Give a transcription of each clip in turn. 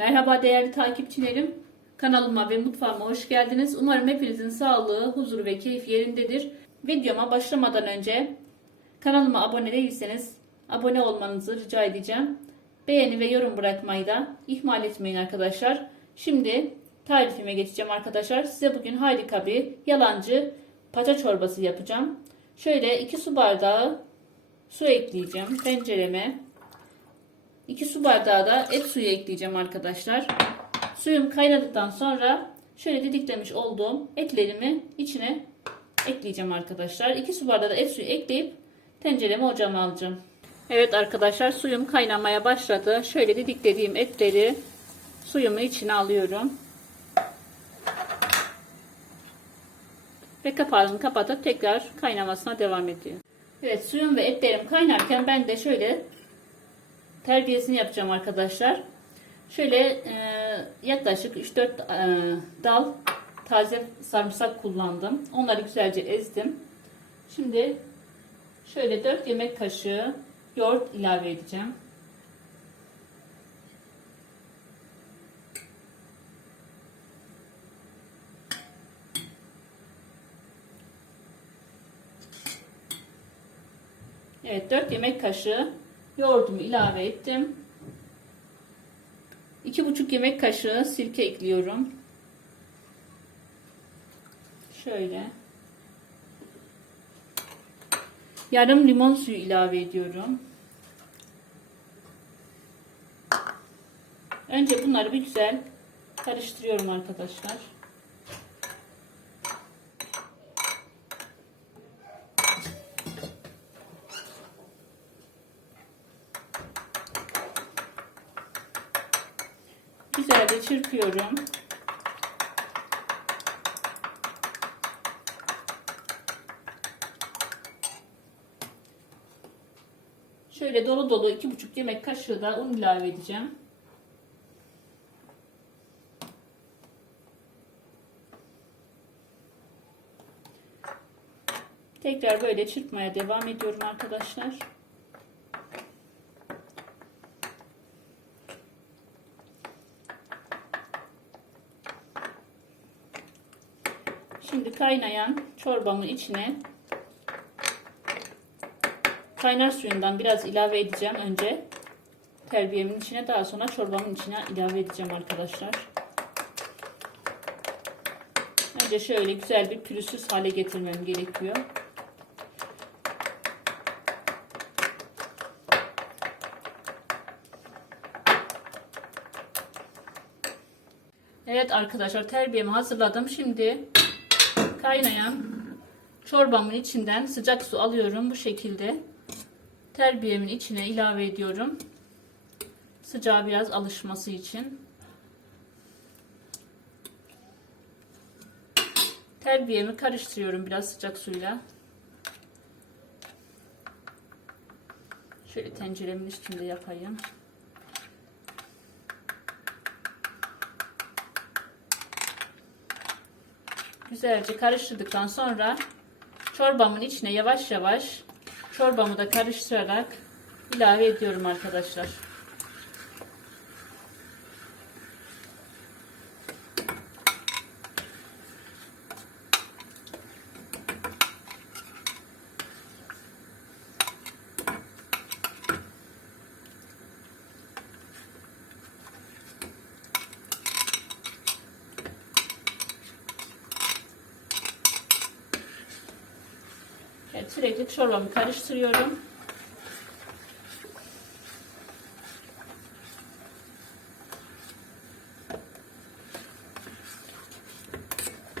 Merhaba değerli takipçilerim. Kanalıma ve mutfağıma hoş geldiniz. Umarım hepinizin sağlığı, huzuru ve keyfi yerindedir. Videoma başlamadan önce kanalıma abone değilseniz abone olmanızı rica edeceğim. Beğeni ve yorum bırakmayı da ihmal etmeyin arkadaşlar. Şimdi tarifime geçeceğim arkadaşlar. Size bugün harika bir yalancı paça çorbası yapacağım. Şöyle 2 su bardağı su ekleyeceğim tencereme. 2 su bardağı da et suyu ekleyeceğim arkadaşlar. Suyum kaynadıktan sonra şöyle didiklemiş olduğum etlerimi içine ekleyeceğim arkadaşlar. 2 su bardağı da et suyu ekleyip tencereme ocağıma alacağım. Evet arkadaşlar suyum kaynamaya başladı. Şöyle didiklediğim etleri suyumu içine alıyorum. Ve kapağını kapatıp tekrar kaynamasına devam ediyor. Evet suyum ve etlerim kaynarken ben de şöyle terbiyesini yapacağım arkadaşlar. Şöyle e, yaklaşık 3-4 e, dal taze sarımsak kullandım. Onları güzelce ezdim. Şimdi şöyle 4 yemek kaşığı yoğurt ilave edeceğim. Evet 4 yemek kaşığı yoğurdumu ilave ettim. 2,5 yemek kaşığı sirke ekliyorum. Şöyle. Yarım limon suyu ilave ediyorum. Önce bunları bir güzel karıştırıyorum arkadaşlar. Güzelce çırpıyorum. Şöyle dolu dolu iki buçuk yemek kaşığı da un ilave edeceğim. Tekrar böyle çırpmaya devam ediyorum arkadaşlar. Şimdi kaynayan çorbamın içine kaynar suyundan biraz ilave edeceğim önce. Terbiyemin içine daha sonra çorbamın içine ilave edeceğim arkadaşlar. Önce şöyle güzel bir pürüzsüz hale getirmem gerekiyor. Evet arkadaşlar terbiyemi hazırladım. Şimdi kaynayan çorbamın içinden sıcak su alıyorum bu şekilde. Terbiyemin içine ilave ediyorum. Sıcağı biraz alışması için. Terbiyemi karıştırıyorum biraz sıcak suyla. Şöyle tenceremin üstünde yapayım. Güzelce karıştırdıktan sonra çorbamın içine yavaş yavaş çorbamı da karıştırarak ilave ediyorum arkadaşlar. Sürekli çorbamı karıştırıyorum.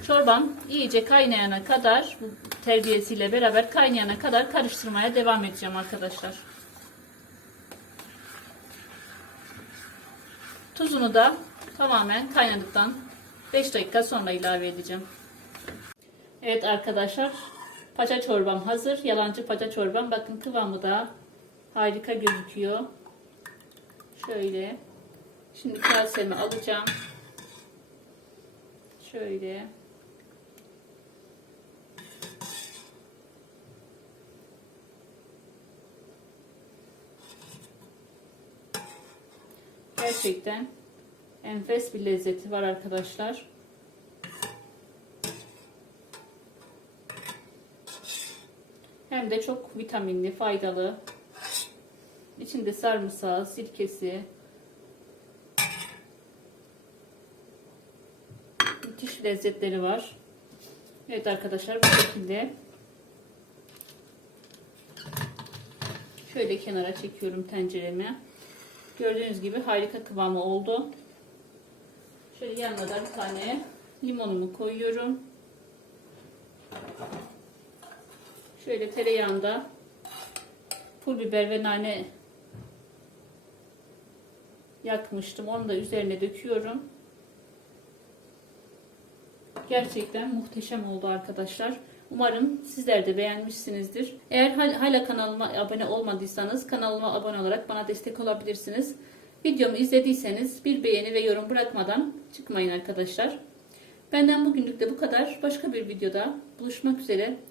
Çorbam iyice kaynayana kadar bu terbiyesiyle beraber kaynayana kadar karıştırmaya devam edeceğim arkadaşlar. Tuzunu da tamamen kaynadıktan 5 dakika sonra ilave edeceğim. Evet arkadaşlar Paça çorbam hazır. Yalancı paça çorbam. Bakın kıvamı da harika gözüküyor. Şöyle. Şimdi kasemi alacağım. Şöyle. Gerçekten Enfes bir lezzeti var arkadaşlar. Hem de çok vitaminli, faydalı. İçinde sarımsağı, sirkesi. Müthiş lezzetleri var. Evet arkadaşlar bu şekilde. Şöyle kenara çekiyorum tenceremi. Gördüğünüz gibi harika kıvamı oldu. Şöyle yanına da bir tane limonumu koyuyorum. Şöyle tereyağında pul biber ve nane yakmıştım. Onu da üzerine döküyorum. Gerçekten muhteşem oldu arkadaşlar. Umarım sizler de beğenmişsinizdir. Eğer hal- hala kanalıma abone olmadıysanız kanalıma abone olarak bana destek olabilirsiniz. Videomu izlediyseniz bir beğeni ve yorum bırakmadan çıkmayın arkadaşlar. Benden bugünlük de bu kadar. Başka bir videoda buluşmak üzere.